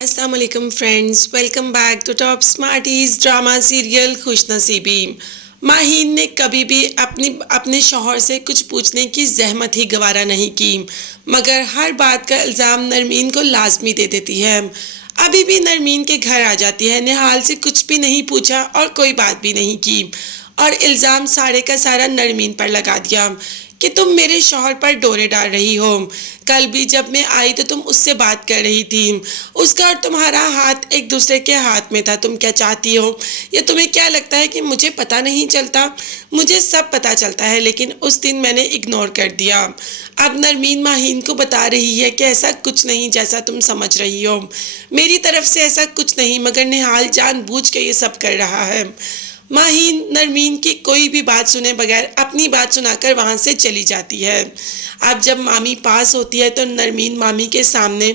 अस्सलामुअलैकुम friends, welcome back to top smarties drama serial Khushnaseebi. Maheen ने कभी भी अपने शौहर से कुछ पूछने की जहमत ही गवारा नहीं की, मगर हर बात का इल्ज़ाम नरमीन को लाजमी दे देती है। अभी भी नरमीन के घर आ जाती है, निहाल से कुछ भी नहीं पूछा और कोई बात भी नहीं की और इल्ज़ाम सारे का सारा नरमीन पर लगा दिया कि तुम मेरे शौहर पर डोरे डाल रही हो। कल भी जब मैं आई तो तुम उससे बात कर रही थी, उसका और तुम्हारा हाथ एक दूसरे के हाथ में था। तुम क्या चाहती हो, या तुम्हें क्या लगता है कि मुझे पता नहीं चलता? मुझे सब पता चलता है, लेकिन उस दिन मैंने इग्नोर कर दिया। अब नरमीन माहीन को बता रही है कि ऐसा कुछ नहीं जैसा तुम समझ रही हो, मेरी तरफ से ऐसा कुछ नहीं, मगर निहाल जानबूझ के ये सब कर रहा है। माहीन नरमीन की कोई भी बात सुने बगैर अपनी बात सुनाकर वहां से चली जाती है। अब जब मामी पास होती है तो नरमीन मामी के सामने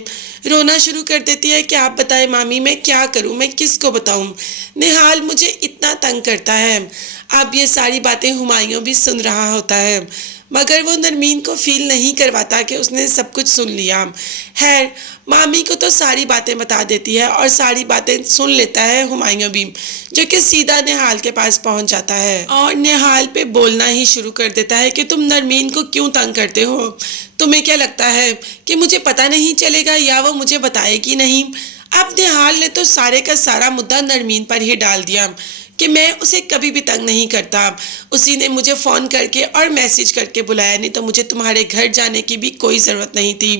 रोना शुरू कर देती है कि आप बताएं मामी, मैं क्या करूं, मैं किसको बताऊं, निहाल मुझे इतना तंग करता है। अब ये सारी बातें हुमायूं भी सुन रहा होता है, मगर वो नरमीन को फील नहीं करवाता कि उसने सब कुछ सुन लिया। खैर, मामी को तो सारी बातें बता देती है और सारी बातें सुन लेता है हुमायूं भी, जो कि सीधा निहाल के पास पहुंच जाता है और निहाल पे बोलना ही शुरू कर देता है कि तुम नरमीन को क्यों तंग करते हो? तुम्हें क्या लगता है कि मुझे पता नहीं चलेगा या वो मुझे बताएगी नहीं? अब निहाल ने तो सारे का सारा मुद्दा नरमीन पर ही डाल दिया कि मैं उसे कभी भी तंग नहीं करता। उसी ने मुझे फ़ोन करके और मैसेज करके बुलाया, नहीं तो मुझे तुम्हारे घर जाने की भी कोई ज़रूरत नहीं थी।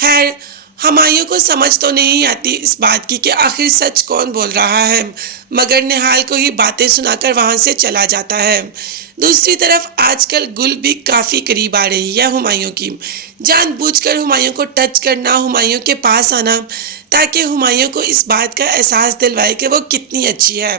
खैर, हुमायूं को समझ तो नहीं आती इस बात की कि आखिर सच कौन बोल रहा है, मगर निहाल को ही बातें सुनाकर वहां से चला जाता है। दूसरी तरफ आजकल गुल भी काफ़ी करीब आ रही है हुमायूं की। जानबूझकर हुमायूं को टच करना, हुमायूं के पास आना, ताकि हुमायूं को इस बात का एहसास दिलवाए कि वो कितनी अच्छी है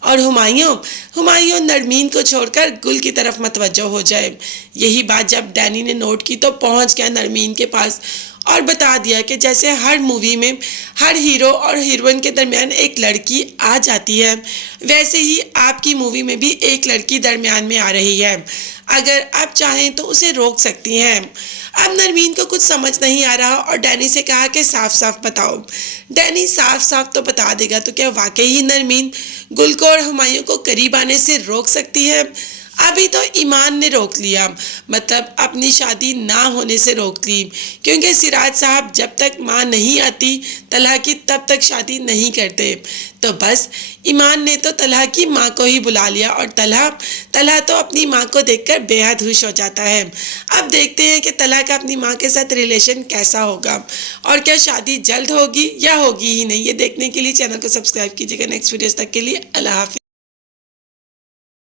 और हुमायूं नरमीन को छोड़कर गुल की तरफ मतवज्जो हो जाए। यही बात जब डैनी ने नोट की तो पहुंच गया नरमीन के पास और बता दिया कि जैसे हर मूवी में हर हीरो और हीरोइन के दरमियान एक लड़की आ जाती है, वैसे ही आपकी मूवी में भी एक लड़की दरमियान में आ रही है। अगर आप चाहें तो उसे रोक सकती हैं। अब नरमीन को कुछ समझ नहीं आ रहा और डैनी से कहा कि साफ साफ बताओ। डैनी साफ साफ तो बता देगा तो क्या वाकई ही नरमीन गुल को और हुमायूं को करीब आने से रोक सकती है? अभी तो ईमान ने रोक लिया, मतलब अपनी शादी ना होने से रोक ली, क्योंकि सिराज साहब जब तक माँ नहीं आती तलहा की तब तक शादी नहीं करते। तो बस ईमान ने तो तलहा की माँ को ही बुला लिया और तलहा तो अपनी माँ को देखकर बेहद खुश हो जाता है। अब देखते हैं कि तलहा का अपनी माँ के साथ रिलेशन कैसा होगा और क्या शादी जल्द होगी या होगी ही नहीं। ये देखने के लिए चैनल को सब्सक्राइब कीजिएगा। नेक्स्ट वीडियोस तक के लिए अल्लाह हाफिज़।